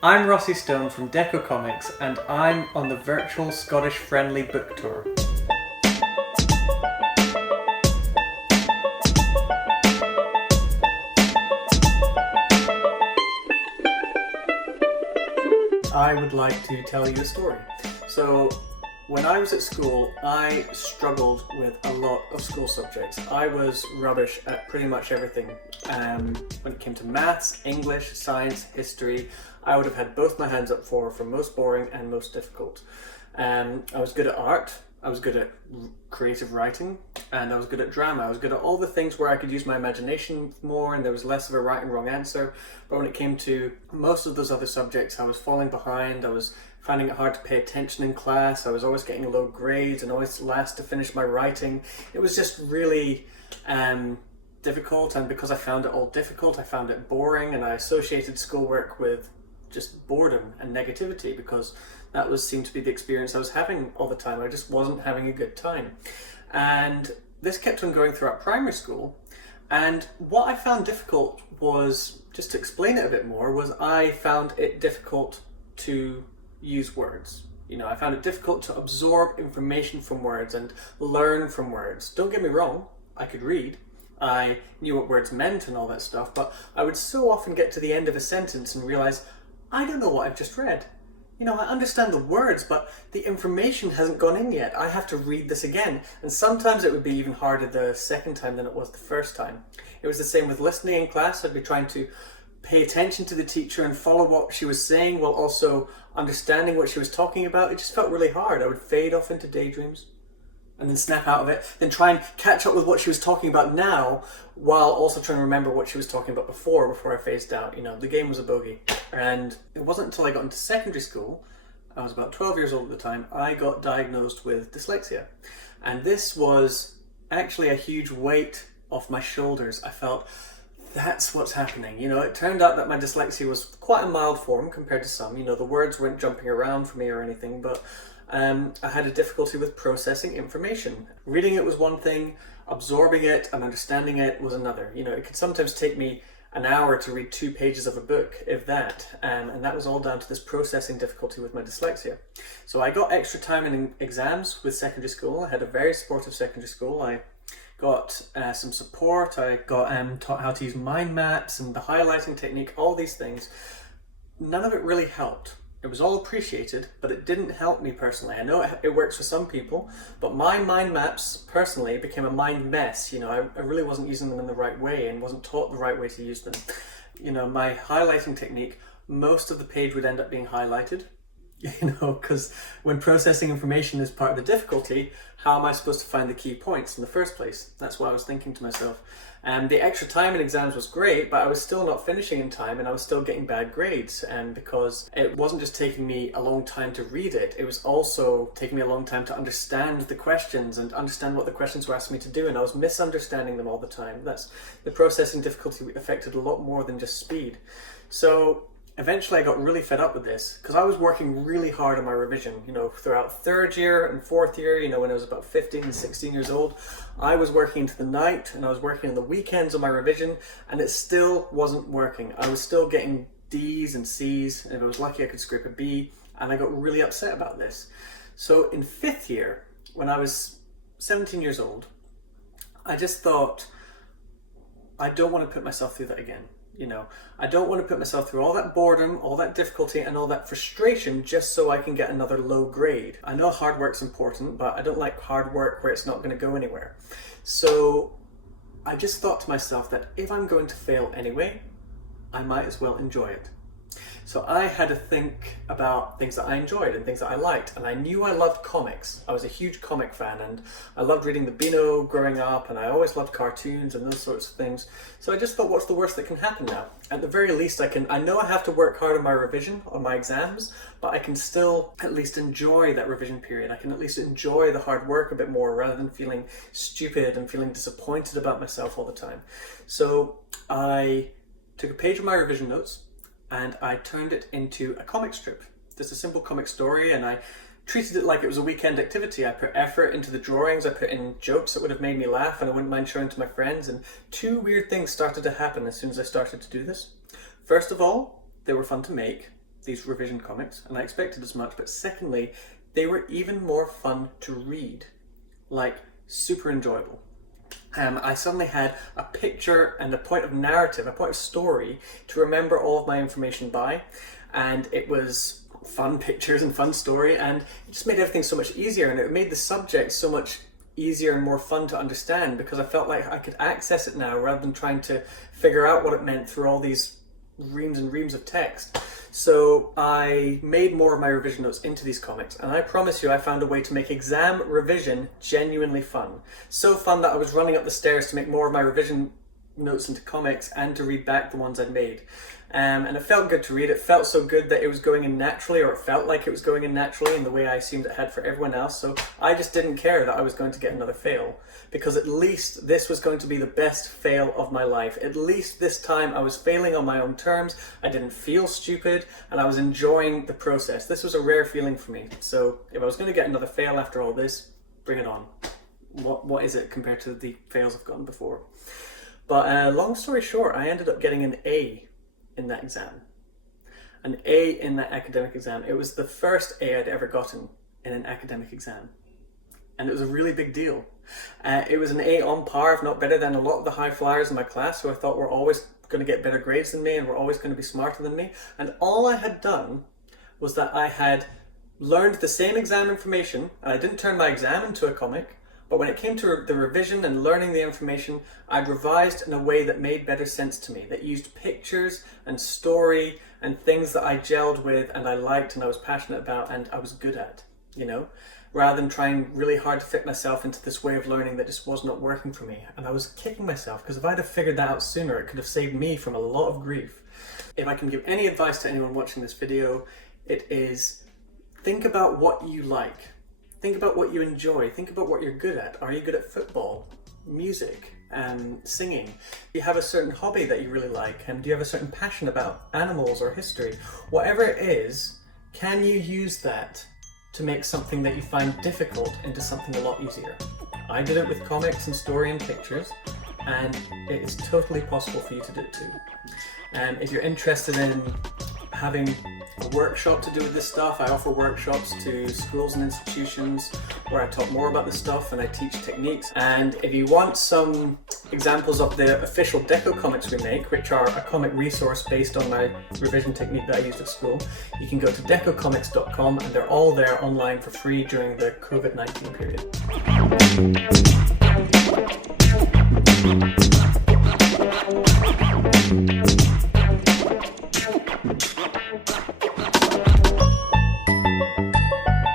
I'm Rossie Stone from Deco Comics, and I'm on the virtual Scottish Friendly book tour. I would like to tell you a story. So, when I was at school, I struggled with a lot of school subjects. I was rubbish at pretty much everything. When it came to maths, English, science, history, I would have had both my hands up for most boring and most difficult. I was good at art, I was good at creative writing, and I was good at drama. I was good at all the things where I could use my imagination more and there was less of a right and wrong answer. But when it came to most of those other subjects, I was falling behind. I was finding it hard to pay attention in class. I was always getting low grades and always last to finish my writing. It was just really difficult, and because I found it all difficult, I found it boring, and I associated schoolwork with just boredom and negativity because that seemed to be the experience I was having all the time. I just wasn't having a good time. And this kept on going throughout primary school. And what I found difficult was, just to explain it a bit more, was I found it difficult to use words. I found it difficult to absorb information from words and learn from words. Don't get me wrong, I could read. I knew what words meant and all that stuff, but I would so often get to the end of a sentence and realize, I don't know what I've just read. I understand the words, but the information hasn't gone in yet. I have to read this again. And sometimes it would be even harder the second time than it was the first time. It was the same with listening in class. I'd be trying to pay attention to the teacher and follow what she was saying while also understanding what she was talking about. It just felt really hard. I would fade off into daydreams and then snap out of it, then try and catch up with what she was talking about now while also trying to remember what she was talking about before I phased out. The game was a bogey. And it wasn't until I got into secondary school, I was about 12 years old at the time, I got diagnosed with dyslexia. And this was actually a huge weight off my shoulders. I felt, that's what's happening. It turned out that my dyslexia was quite a mild form compared to some. The words weren't jumping around for me or anything, but I had a difficulty with processing information. Reading it was one thing, absorbing it and understanding it was another. It could sometimes take me an hour to read 2 pages of a book, if that, and that was all down to this processing difficulty with my dyslexia. So I got extra time in exams with secondary school. I had a very supportive secondary school. I got some support. I got taught how to use mind maps and the highlighting technique, all these things. None of it really helped. It was all appreciated, but it didn't help me personally. I know it works for some people, but my mind maps personally became a mind mess. I really wasn't using them in the right way and wasn't taught the right way to use them. My highlighting technique, most of the page would end up being highlighted, because when processing information is part of the difficulty, how am I supposed to find the key points in the first place? That's what I was thinking to myself. And the extra time in exams was great, but I was still not finishing in time and I was still getting bad grades. And because it wasn't just taking me a long time to read it, it was also taking me a long time to understand the questions and understand what the questions were asking me to do. And I was misunderstanding them all the time. The processing difficulty affected a lot more than just speed. So eventually I got really fed up with this because I was working really hard on my revision, throughout third year and fourth year, when I was about 15 and 16 years old. I was working into the night and I was working on the weekends on my revision, and it still wasn't working. I was still getting D's and C's, and if I was lucky I could scrape a B, and I got really upset about this. So in fifth year, when I was 17 years old, I just thought, I don't want to put myself through that again. I don't want to put myself through all that boredom, all that difficulty, and all that frustration just so I can get another low grade. I know hard work's important, but I don't like hard work where it's not going to go anywhere. So I just thought to myself that if I'm going to fail anyway, I might as well enjoy it. So I had to think about things that I enjoyed and things that I liked, and I knew I loved comics. I was a huge comic fan, and I loved reading the Beano growing up, and I always loved cartoons and those sorts of things. So I just thought, what's the worst that can happen now? At the very least, I know I have to work hard on my revision, on my exams, but I can still at least enjoy that revision period. I can at least enjoy the hard work a bit more rather than feeling stupid and feeling disappointed about myself all the time. So I took a page of my revision notes, and I turned it into a comic strip. Just a simple comic story, and I treated it like it was a weekend activity. I put effort into the drawings, I put in jokes that would have made me laugh and I wouldn't mind showing to my friends, and 2 weird things started to happen as soon as I started to do this. First of all, they were fun to make, these revision comics, and I expected as much, but secondly, they were even more fun to read, like super enjoyable. I suddenly had a picture and a point of narrative, a point of story to remember all of my information by, and it was fun pictures and fun story, and it just made everything so much easier, and it made the subject so much easier and more fun to understand because I felt like I could access it now rather than trying to figure out what it meant through all these reams and reams of text. So I made more of my revision notes into these comics, and I promise you I found a way to make exam revision genuinely fun. So fun that I was running up the stairs to make more of my revision notes into comics and to read back the ones I'd made. And it felt good to read. It felt so good that it was going in naturally, or it felt like it was going in naturally in the way I assumed it had for everyone else. So I just didn't care that I was going to get another fail, because at least this was going to be the best fail of my life. At least this time I was failing on my own terms, I didn't feel stupid, and I was enjoying the process. This was a rare feeling for me. So if I was going to get another fail after all this, bring it on. What is it compared to the fails I've gotten before? But long story short, I ended up getting an A in that exam. An A in that academic exam. It was the first A I'd ever gotten in an academic exam. And it was a really big deal. It was an A on par, if not better, than a lot of the high flyers in my class who I thought were always going to get better grades than me and were always going to be smarter than me. And all I had done was that I had learned the same exam information, and I didn't turn my exam into a comic, but when it came to the revision and learning the information, I'd revised in a way that made better sense to me, that used pictures and story and things that I gelled with and I liked and I was passionate about and I was good at, you know, rather than trying really hard to fit myself into this way of learning that just was not working for me. And I was kicking myself, because if I'd have figured that out sooner, it could have saved me from a lot of grief. If I can give any advice to anyone watching this video, it is think about what you like. Think about what you enjoy. Think about what you're good at. Are you good at football, music, singing? Do you have a certain hobby that you really like? Do you have a certain passion about animals or history? Whatever it is, can you use that to make something that you find difficult into something a lot easier? I did it with comics and story and pictures, and it is totally possible for you to do it too. If you're interested in having a workshop to do with this stuff, I offer workshops to schools and institutions where I talk more about this stuff and I teach techniques. And if you want some examples of the official Deco comics we make, which are a comic resource based on my revision technique that I used at school, you can go to decocomics.com, and they're all there online for free during the COVID-19 period.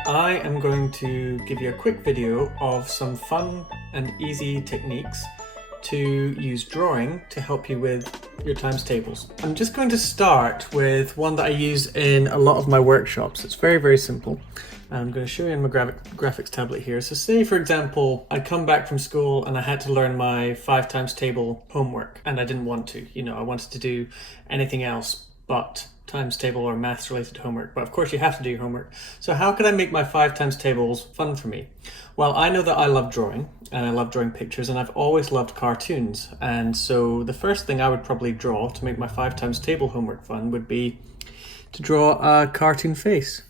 I am going to give you a quick video of some fun and easy techniques to use drawing to help you with your times tables. I'm just going to start with one that I use in a lot of my workshops. It's very, very simple. I'm going to show you on my graphics tablet here. So say, for example, I come back from school and I had to learn my 5 times table homework, and I didn't want to. You know, I wanted to do anything else but times table or maths related homework, but of course you have to do your homework. So how can I make my 5 times tables fun for me? Well, I know that I love drawing, and I love drawing pictures, and I've always loved cartoons. And so the first thing I would probably draw to make my 5 times table homework fun would be to draw a cartoon face.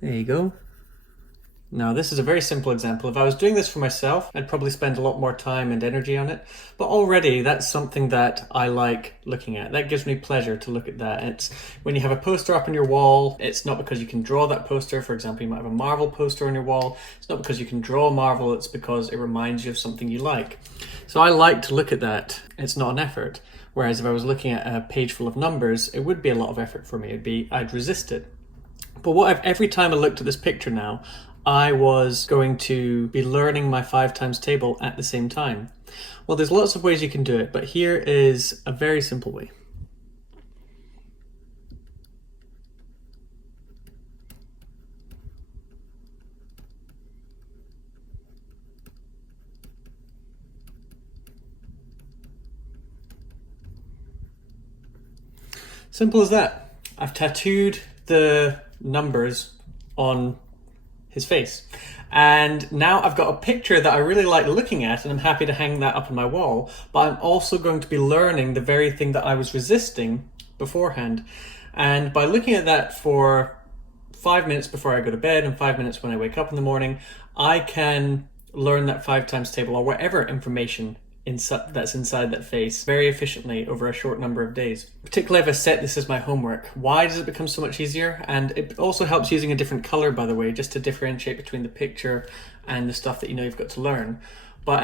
There you go. Now, this is a very simple example. If I was doing this for myself, I'd probably spend a lot more time and energy on it. But already that's something that I like looking at. That gives me pleasure to look at that. It's when you have a poster up on your wall, it's not because you can draw that poster. For example, you might have a Marvel poster on your wall. It's not because you can draw Marvel, it's because it reminds you of something you like. So I like to look at that. It's not an effort. Whereas if I was looking at a page full of numbers, it would be a lot of effort for me. I'd resist it. But every time I looked at this picture now, I was going to be learning my 5 times table at the same time. Well, there's lots of ways you can do it, but here is a very simple way. Simple as that. I've tattooed the numbers on his face. And now I've got a picture that I really like looking at, and I'm happy to hang that up on my wall, but I'm also going to be learning the very thing that I was resisting beforehand. And by looking at that for 5 minutes before I go to bed and 5 minutes when I wake up in the morning, I can learn that 5 times table or whatever information that's inside that face very efficiently over a short number of days. Particularly if I set this as my homework. Why does it become so much easier? And it also helps using a different color, by the way, just to differentiate between the picture and the stuff that you know you've got to learn. But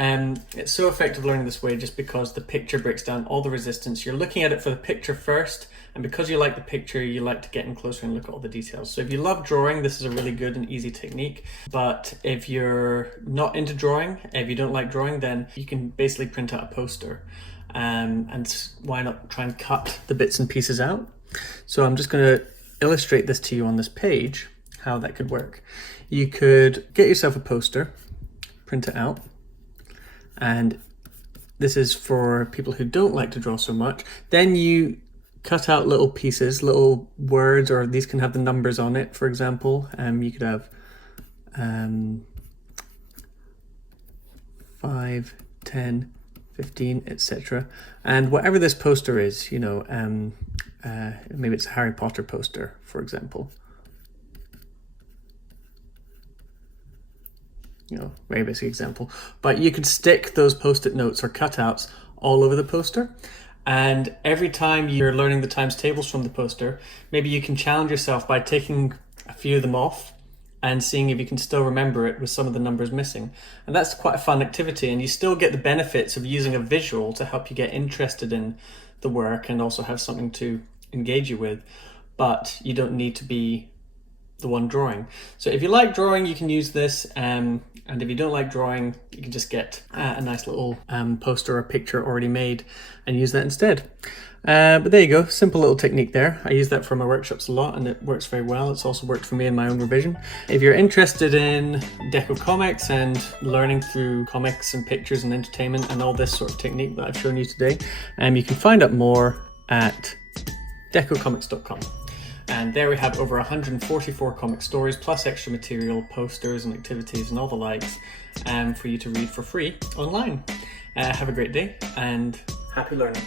it's so effective learning this way just because the picture breaks down all the resistance. You're looking at it for the picture first, and because you like the picture, you like to get in closer and look at all the details. So if you love drawing, this is a really good and easy technique. But if you're not into drawing, if you don't like drawing, then you can basically print out a poster. And why not try and cut the bits and pieces out? So I'm just going to illustrate this to you on this page, how that could work. You could get yourself a poster, print it out, and this is for people who don't like to draw so much. Then you cut out little pieces, little words, or these can have the numbers on it, for example. You could have 5, 10, 15, etc. And whatever this poster is, you know, maybe it's a Harry Potter poster, for example. You know, very basic example. But you could stick those post-it notes or cutouts all over the poster. And every time you're learning the times tables from the poster, maybe you can challenge yourself by taking a few of them off and seeing if you can still remember it with some of the numbers missing. And that's quite a fun activity, and you still get the benefits of using a visual to help you get interested in the work and also have something to engage you with, but you don't need to be the one drawing. So if you like drawing, you can use this, and if you don't like drawing, you can just get a nice little poster or picture already made and use that instead. But there you go, simple little technique there. I use that for my workshops a lot and it works very well. It's also worked for me in my own revision. If you're interested in Deco comics and learning through comics and pictures and entertainment and all this sort of technique that I've shown you today, you can find out more at decocomics.com. And there we have over 144 comic stories, plus extra material, posters and activities and all the likes for you to read for free online. Have a great day and happy learning.